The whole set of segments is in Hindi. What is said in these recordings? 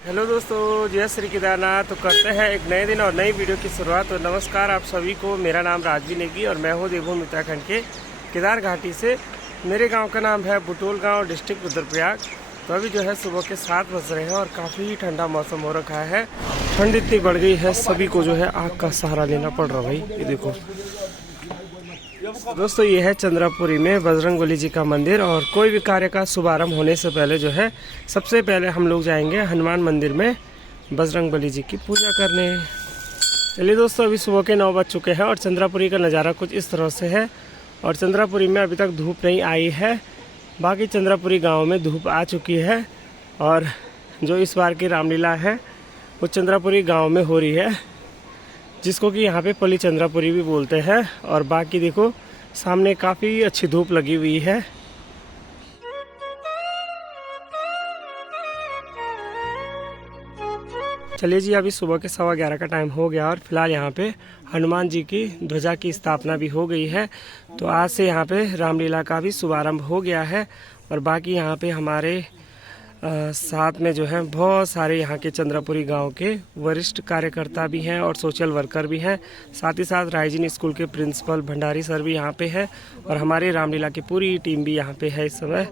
हेलो दोस्तों, जय श्री केदारनाथ। तो करते हैं एक नए दिन और नई वीडियो की शुरुआत। तो नमस्कार आप सभी को। मेरा नाम राजवी नेगी और मैं हूँ देवभूमि उत्तराखंड के केदार घाटी से। मेरे गांव का नाम है बुटोल गांव, डिस्ट्रिक्ट रुद्रप्रयाग। तो अभी जो है सुबह के 7 बज रहे हैं और काफ़ी ठंडा मौसम हो रखा है। ठंड इतनी बढ़ गई है, सभी को जो है आग का सहारा लेना पड़ रहा भाई। ये देखो दोस्तों, ये है चंद्रापुरी में बजरंगबली जी का मंदिर। और कोई भी कार्य का शुभारंभ होने से पहले जो है सबसे पहले हम लोग जाएंगे हनुमान मंदिर में बजरंगबली जी की पूजा करने। चलिए दोस्तों, अभी सुबह के 9 बज चुके हैं और चंद्रापुरी का नज़ारा कुछ इस तरह से है। और चंद्रापुरी में अभी तक धूप नहीं आई है, बाकी चंद्रापुरी गांव में धूप आ चुकी है। और जो इस बार की रामलीला है वो चंद्रापुरी गांव में हो रही है, जिसको कि यहाँ पे पली चंद्रापुरी भी बोलते हैं। और बाकी देखो सामने काफ़ी अच्छी धूप लगी हुई है। चलिए जी, अभी सुबह के 11:15 का टाइम हो गया और फिलहाल यहाँ पे हनुमान जी की ध्वजा की स्थापना भी हो गई है। तो आज से यहाँ पे रामलीला का भी शुभारंभ हो गया है। और बाकी यहाँ पे हमारे साथ में जो है बहुत सारे यहाँ के चंद्रापुरी गांव के वरिष्ठ कार्यकर्ता भी हैं और सोशल वर्कर भी हैं। साथ ही साथ राइजिन स्कूल के प्रिंसिपल भंडारी सर भी यहाँ पे है और हमारी रामलीला की पूरी टीम भी यहाँ पे है इस समय।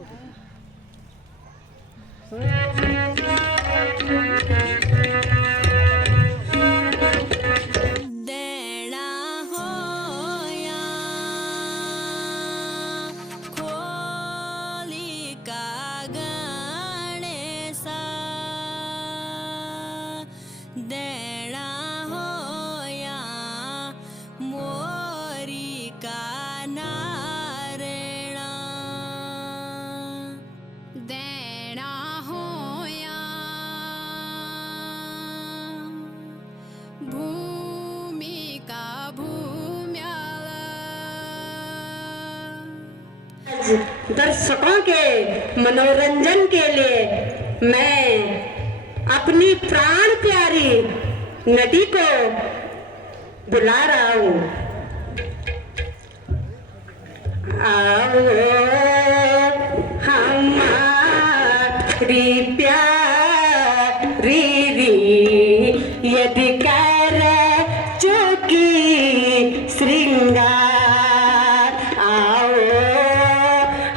दर्शकों के मनोरंजन के लिए मैं अपनी प्राण प्यारी नटी को बुला रहा हूँ। आओ हमारी प्यारी यदि कर चुकी श्रृंगार, आओ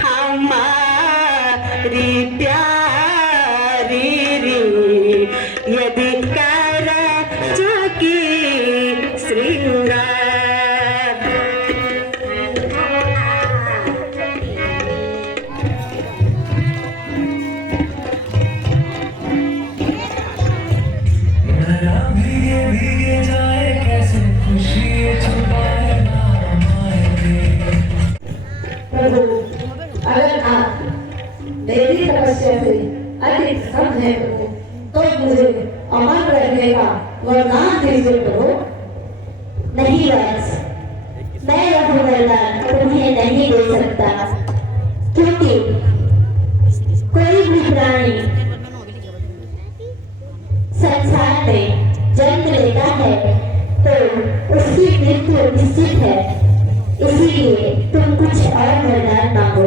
हमारी प्यारी यदि कर चुकी श्रृंगार। अगर आप मेरी तपस्या से अधिक सम है तो मुझे अमर रहने का वरदान दीजिए प्रभु। नहीं वत्स, मैं यह वरदान तुम्हें नहीं दे सकता, क्योंकि कोई भी प्राणी संसार में जन्म लेता है तो उसकी मृत्यु निश्चित है। इसीलिए तुम कुछ और वरदान मांगो।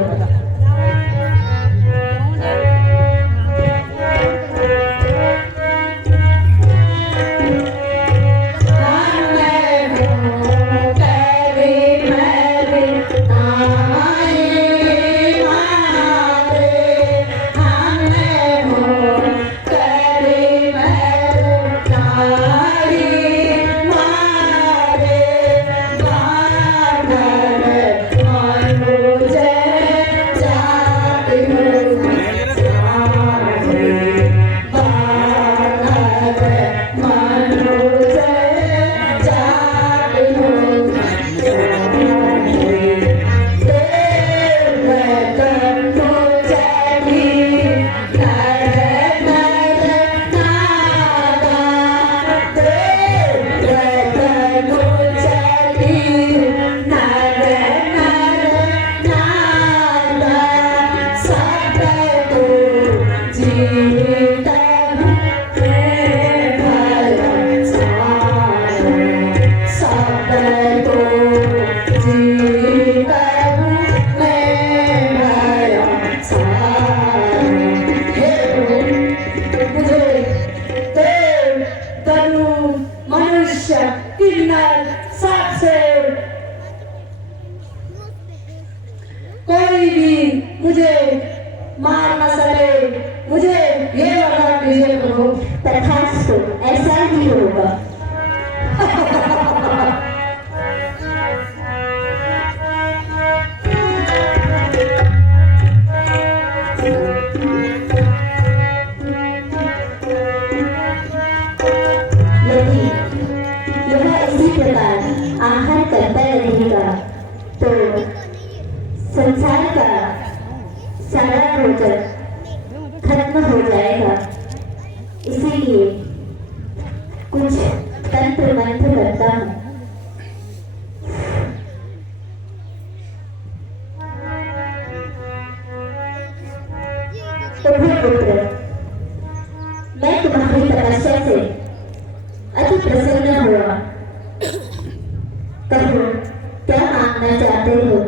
तथास्तु ऐसा ही होगा। यदि यह इसी प्रकार आहार करता रहेगा तो संसार का सारा भोजन खत्म हो जाएगा। इसीलिए कुछ तंत्र मंत्र करता हूँ। पुत्र, मैं तुम्हारी तपस्या से अति प्रसन्न हुआ। कहो क्या मांगना चाहते हो?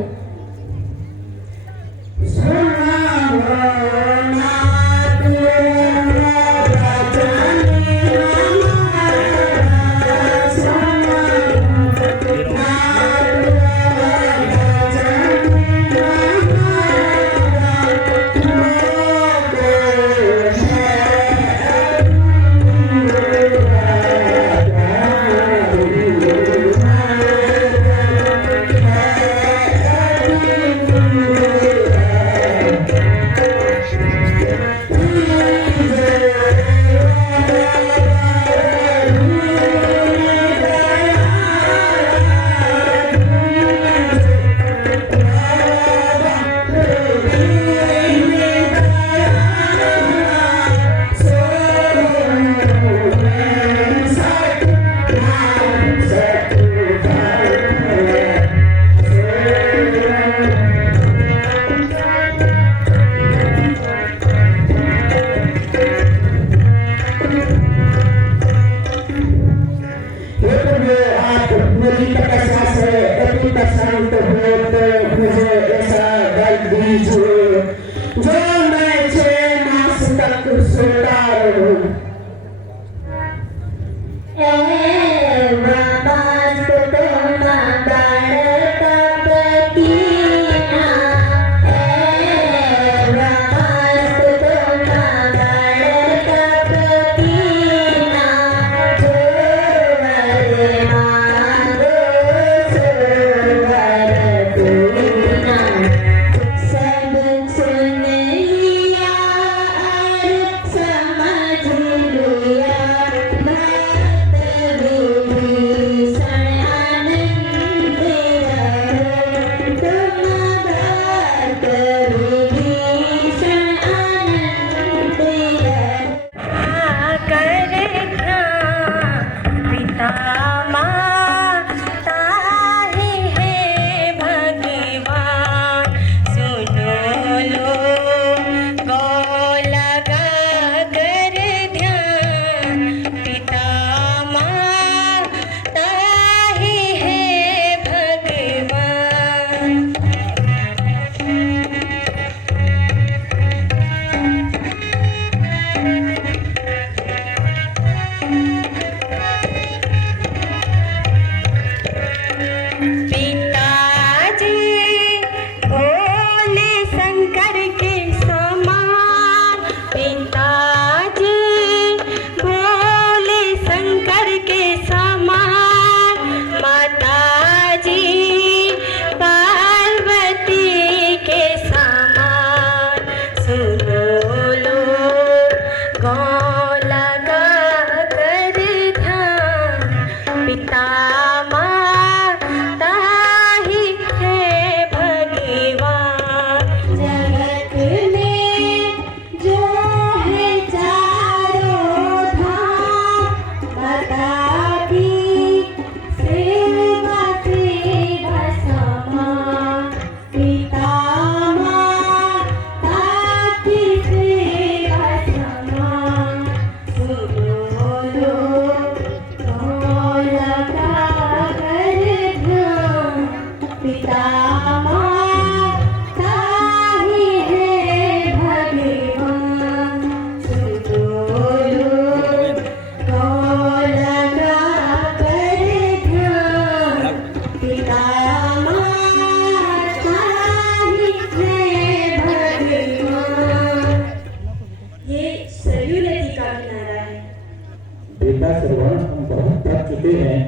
बेटा श्रवण हम बहुत थक चुके हैं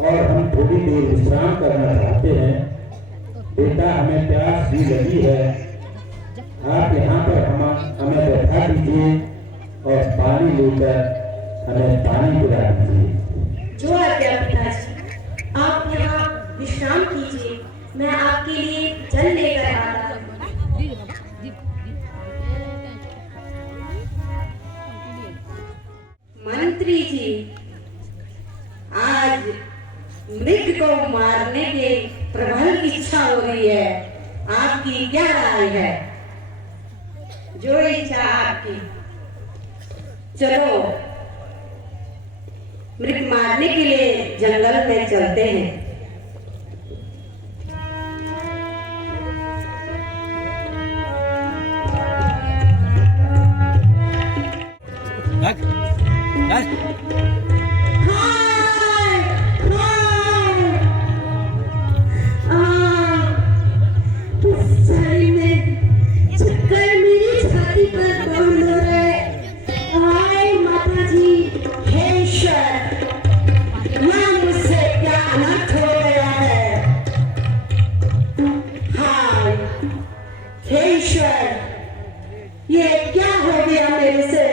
और हम थोड़ी देर विश्राम करना चाहते हैं। बेटा हमें प्यास भी लगी है, आप यहाँ पर हमें बैठा दीजिए और पानी लेकर हमें पानी पिला दीजिए। जो आज्ञा पिताजी, आप यहाँ विश्राम कीजिए, मैं आपके लिए जल लेकर आता हूँ। मंत्री जी, आज मृग को मारने की प्रबल इच्छा हो रही है, आपकी क्या राय है? जो इच्छा आपकी। चलो मृग मारने के लिए जंगल में चलते हैं। ये क्या हो गया मेरे से?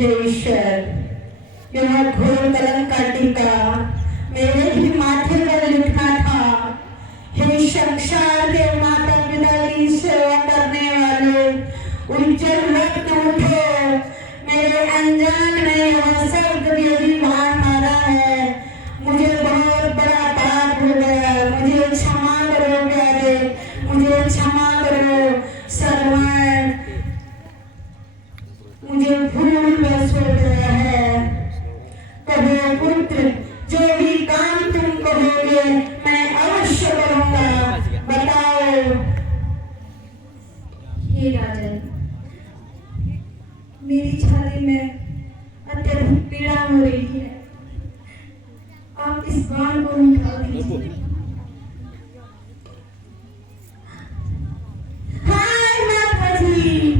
हे ईश्वर, यह घोर कलंक का टीका मेरे ही माथे पर लिखा था। हे संसार के माता पिता की सेवा करने वाले उज्जवल रक्त उठो, मेरे अनजान में यह शब्द मेरी मार मारा है। मुझे बहुत बड़ा पाप हो गया, मुझे क्षमा करो प्यारे, मुझे क्षमा करो सर्वण, मुझे भूल बस हो गया है। कहो पुत्र, जो भी काम तुम कहोगे मैं अवश्य करूंगा, बताओ। हे राजन, मेरी छाती में अत्यधिक पीड़ा हो रही है, आप इस बाण को निकाल दीजिए। हाय माताजी,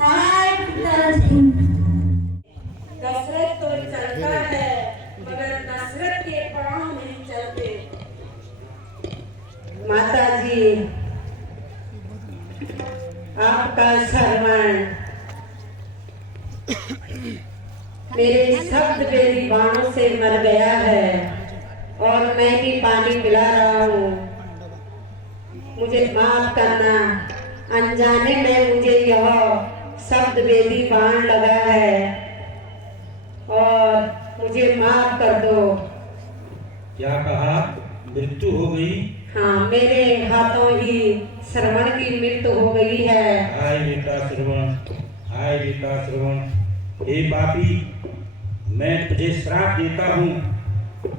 हाय पिताजी। दशरथ तो चलता है मगर दशरथ के पांव नहीं चलते। माताजी, आपका श्रवण मेरे शब्द बेरी बाणों से मर गया है और मैं भी पानी पिला रहा हूँ। मुझे माफ करना, अनजाने में मुझे यह शब्द वेदी बाण लगा है और मुझे माफ कर दो। क्या कहा? मृत्यु हो गई? हाँ, मेरे हाथों ही श्रवण की मृत्यु हो गई है। हाय बेटा श्रवण, हाय बेटा श्रवण। हे पापी, मैं तुझे श्राप देता हूँ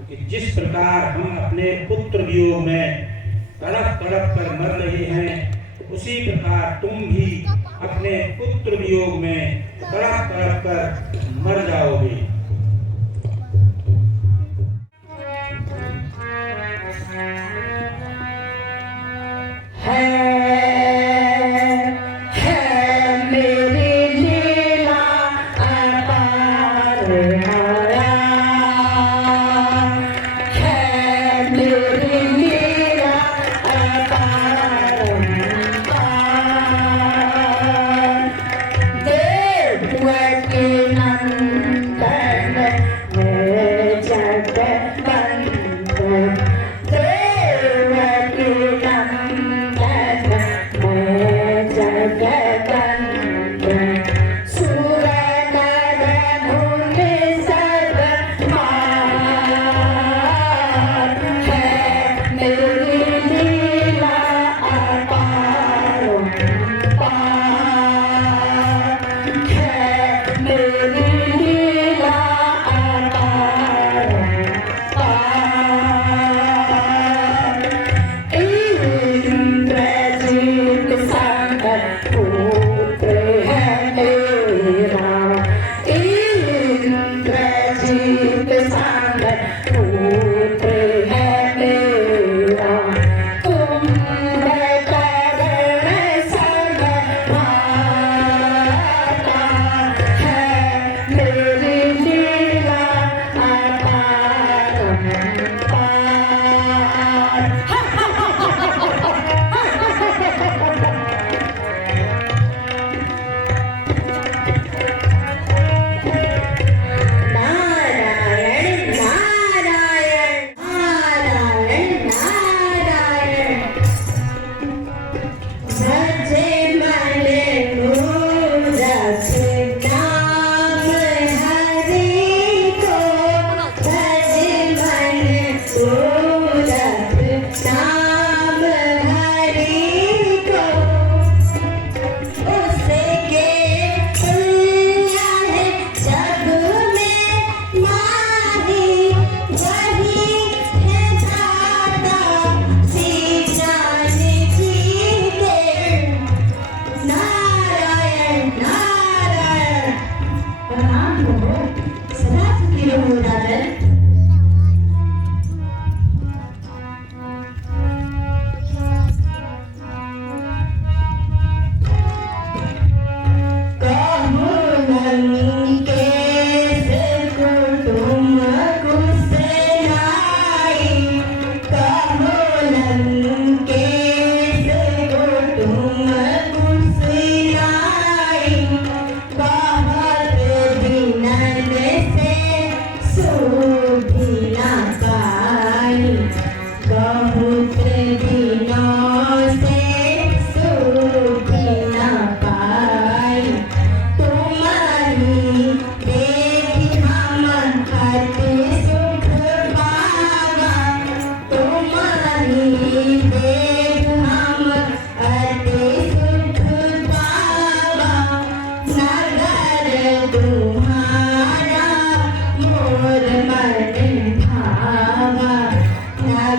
कि जिस प्रकार हम अपने पुत्र वियोग में तड़प तड़प कर मर रहे हैं, उसी प्रकार तुम भी अपने पुत्र वियोग में तड़प तड़प कर मर जाओगे। देव के नंदन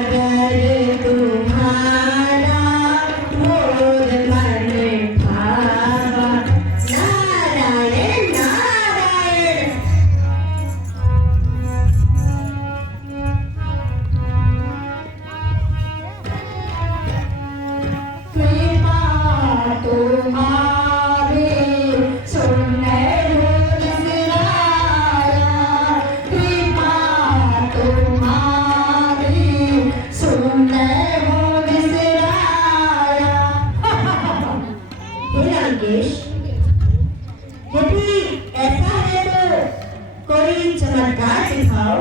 सागर तुम्हारा मोर मन भावा। नारायण नारायण। कृपा तुम्हारी सुनने मुस्कुराया। कृपा तुम्हारी सुनने मुस्कुराया। हे राकेश, यदि ऐसा है तो कोई चमत्कार दिखाओ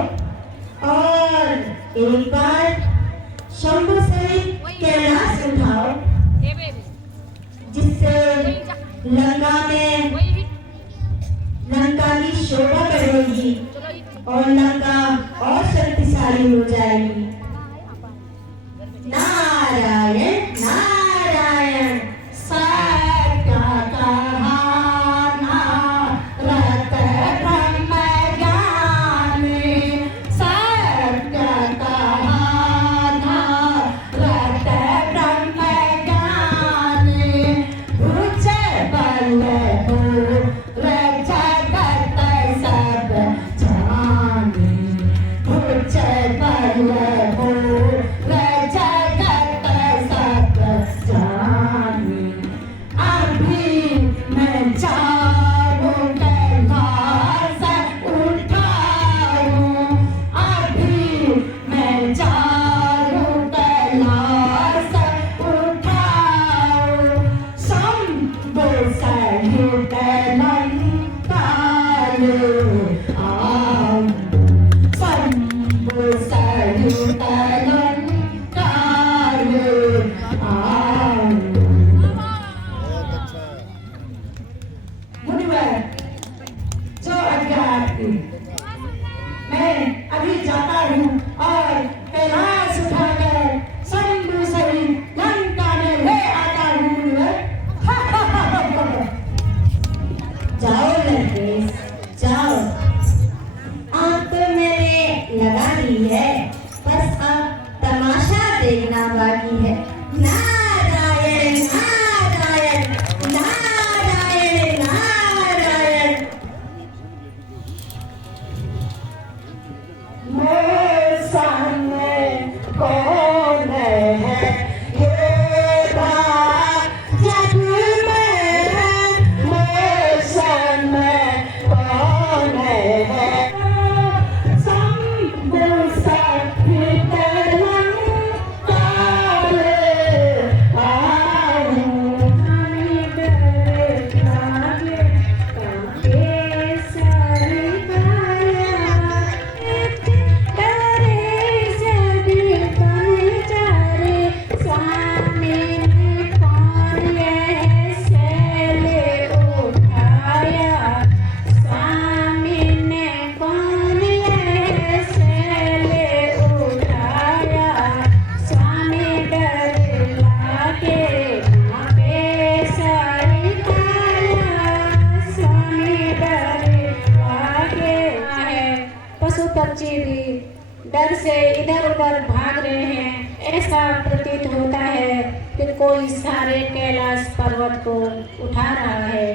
और एक बार शंभु सहित कैलाश उठाओ, जिससे लंका की शोभा बढ़ेगी और लंका और शक्तिशाली हो जाएगी। नारायण नारायण। सत्य कहाना रत ब्रह्म ज्ञानी। सत्य कहाना रत ब्रह्म ज्ञानी। उच्च बल हो जगत सब जानी। उच्च बल हो जगत सब जानी। अभी मैं चारों कैलाश उठाऊं। अभी मैं चारों कैलाश उठाऊं। शंभु सहित लंका ले आऊं। शंभु सहित लंका ले आऊं। मुनिवर, जो आज्ञा आपकी। मैं अभी जाता हूँ और कैलाश उठाकर शंभु सहित लंका में ले आता हूँ। मुनिवर, जाओ लंकेश, जाओ। आँख तो मैंने लगा ली है, बस अब तमाशा देखना बाकी है। नारायण नारायण नारायण नारायण। मेरे सामने कौन है? ये बात जग में है। मेरे सामने कौन है? शंभु सहित लंका ले आऊं। पशु पक्षी भी डर से इधर उधर भाग रहे हैं। ऐसा प्रतीत होता है कि कोई सारे कैलाश पर्वत को उठा रहा है।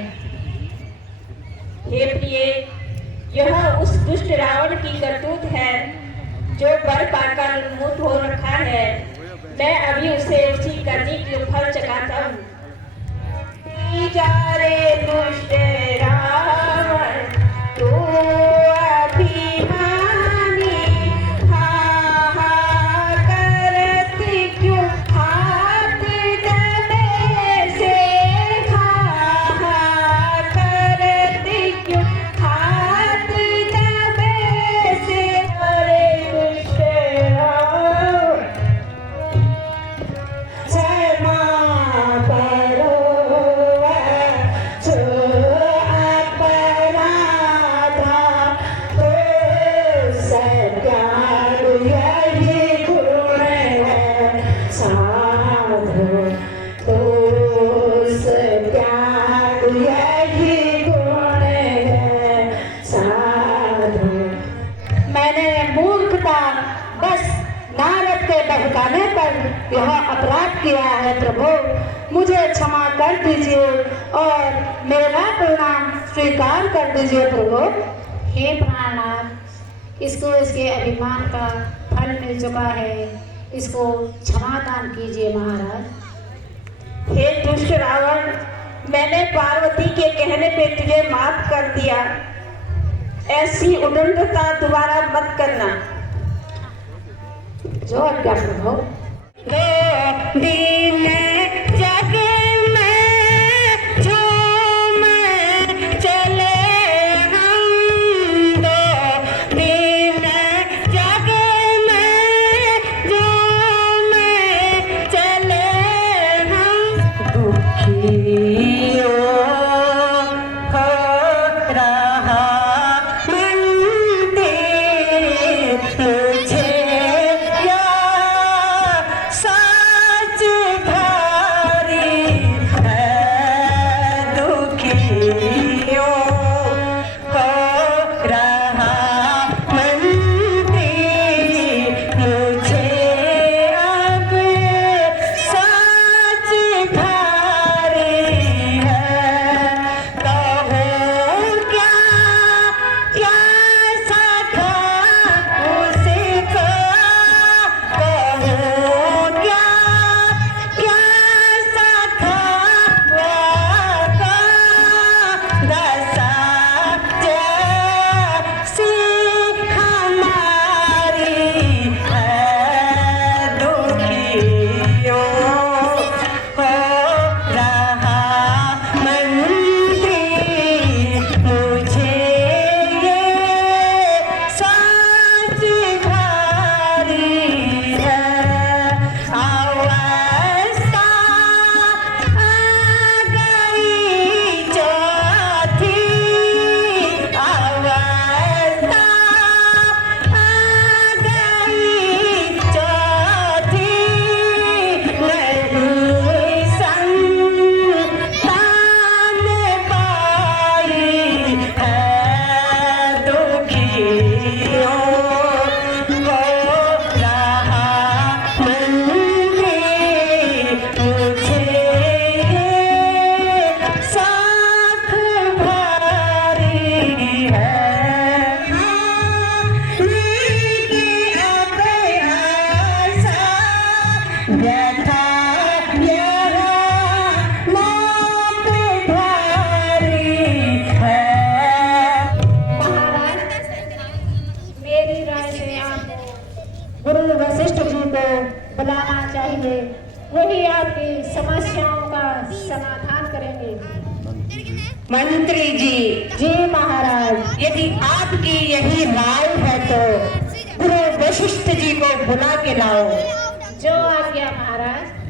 हे प्रिय, यह उस दुष्ट रावण की करतूत है जो बर पाकर मूर्ख हो रखा है। मैं अभी उसे उसी करनी की फल चखाता हूँ। जा रे दुष्ट रावण, तू अभिमानी। हा हा करती क्यों हाथ दबे से। हा हा करती क्यों हाथ दबे से। अरे दुष्ट रावण, क्षमा करो जो अपराधा। तो सत्याग यही गुण है साधु। तो सत्याग यही गुण है साधु। मैंने मूर्खता बस नारद के यह अपराध किया है प्रभु, मुझे क्षमा कर दीजिए और मेरा प्रणाम स्वीकार कर दीजिए प्रभु। हे प्राणनाथ, इसको इसके अभिमान का फल मिल चुका है, इसको क्षमा दान कीजिए महाराज। हे दुष्ट रावण, मैंने पार्वती के कहने पे तुझे माफ कर दिया। ऐसी उद्दंडता दोबारा मत करना। जो आज्ञा प्रभु। बुलाना चाहिए, वही आपकी समस्याओं का समाधान करेंगे। मंत्री जी। जी महाराज। यदि आपकी यही राय है तो गुरु वशिष्ठ जी को बुला के लाओ। जो आज्ञा महाराज।